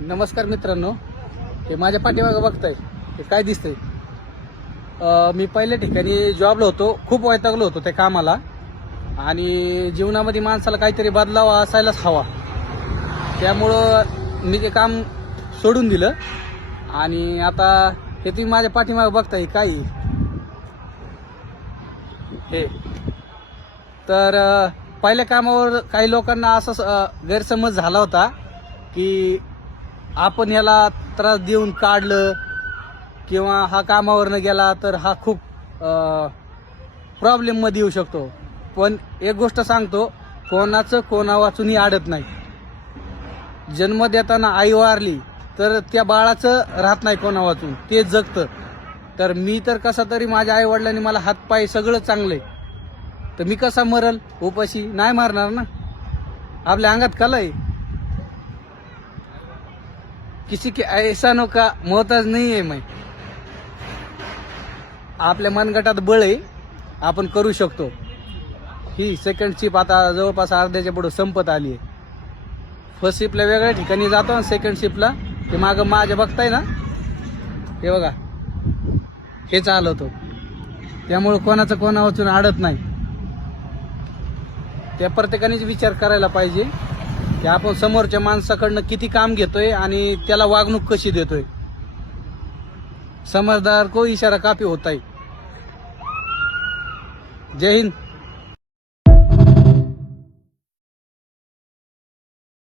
नमस्कार मित्रांनो, हे माझ्या पाठीमागं बघताय हे काय दिसतंय? मी पहिल्या ठिकाणी जॉबला होतो, खूप वैतागलो होतो त्या कामाला आणि जीवनामध्ये माणसाला काहीतरी बदलावा असायलाच हवा. त्यामुळं मी ते काम सोडून दिलं आणि आता हे तुम्ही माझ्या पाठीमागं बघताय काय हे. तर पहिल्या कामावर काही लोकांना असा गैरसमज झाला होता की आपण ह्याला त्रास देऊन काढलं किंवा हा कामावर न गेला तर हा खूप प्रॉब्लेम मध्ये येऊ शकतो. पण एक गोष्ट सांगतो, कोणाचं कोणा वाचूनही आडत नाही. जन्म देताना आई वारली तर त्या बाळाचं राहत नाही कोणा वाचून, ते जगतं. तर मी तर कसा तरी माझ्या आई वडिलांनी मला हातपाय सगळं चांगलंय, तर मी कसा मरल उपाशी? नाही मारणार ना. आपल्या अंगात कला आहे. किसी के एहसानों का मोहताज नहीं है मैं. आपल्या मनगटात बळ आहे, आपण करू शकतो. ही सेकंड शिप आता जवळपास अर्ध्याच्या पुढे संपत आली आहे. फर्स्ट शिपला वेगळ्या ठिकाणी जातो आणि सेकंड शिपला ते मागं माझ्या बघताय ना, हे बघा हे चालवतो. त्यामुळे कोणाचं कोणा वाचून आडत नाही. त्या प्रत्येकानेच विचार करायला पाहिजे की आपण समोरच्या माणसाकडनं किती काम घेतोय आणि त्याला वागणूक कशी देतोय. समझदार को इशारा काफी होता है. जय हिंद.